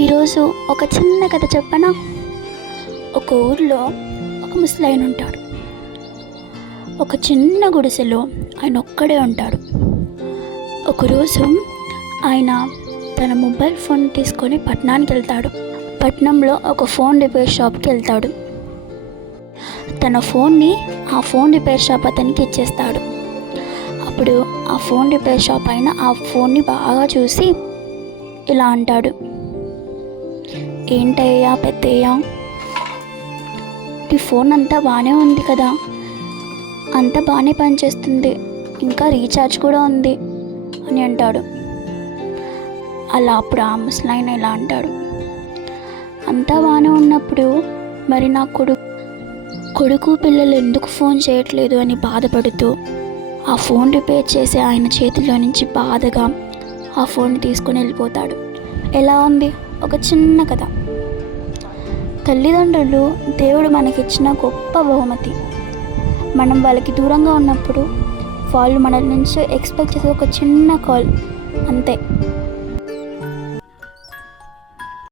ఈరోజు ఒక చిన్న కథ చెప్పనా. ఒక ఊరిలో ఒక ముసలాయన ఉంటాడు. ఒక చిన్న గుడిసెలో ఆయన ఒక్కడే ఉంటాడు. ఒకరోజు ఆయన తన మొబైల్ ఫోన్ తీసుకొని పట్టణానికి వెళ్తాడు. పట్టణంలో ఒక ఫోన్ రిపేర్ షాప్కి వెళ్తాడు. తన ఫోన్ని ఆ ఫోన్ రిపేర్ షాప్ అతనికి ఇచ్చేస్తాడు. అప్పుడు ఆ ఫోన్ రిపేర్ షాప్ అయిన ఆ ఫోన్ని బాగా చూసి ఇలా అంటాడు, ఏంటయ్యా పెద్దయ్యా, ఈ ఫోన్ అంతా బాగానే ఉంది కదా, అంతా బాగానే పనిచేస్తుంది, ఇంకా రీఛార్జ్ కూడా ఉంది అని అంటాడు. అలా అప్పుడు ఆ ముసలాయన ఇలా అంటాడు, అంతా బాగానే ఉన్నప్పుడు మరి నా కొడుకు పిల్లలు ఎందుకు ఫోన్ చేయట్లేదు అని బాధపడుతూ ఆ ఫోన్ రిపేర్ చేసే ఆయన చేతిలో నుంచి బాధగా ఆ ఫోన్ని తీసుకొని వెళ్ళిపోతాడు. ఎలా ఉంది ఒక చిన్న కథ. తల్లిదండ్రులు దేవుడు మనకిచ్చిన గొప్ప బహుమతి. మనం వాళ్ళకి దూరంగా ఉన్నప్పుడు వాళ్ళు మన నుంచి ఎక్స్పెక్ట్ చేసే ఒక చిన్న కాల్ అంతే.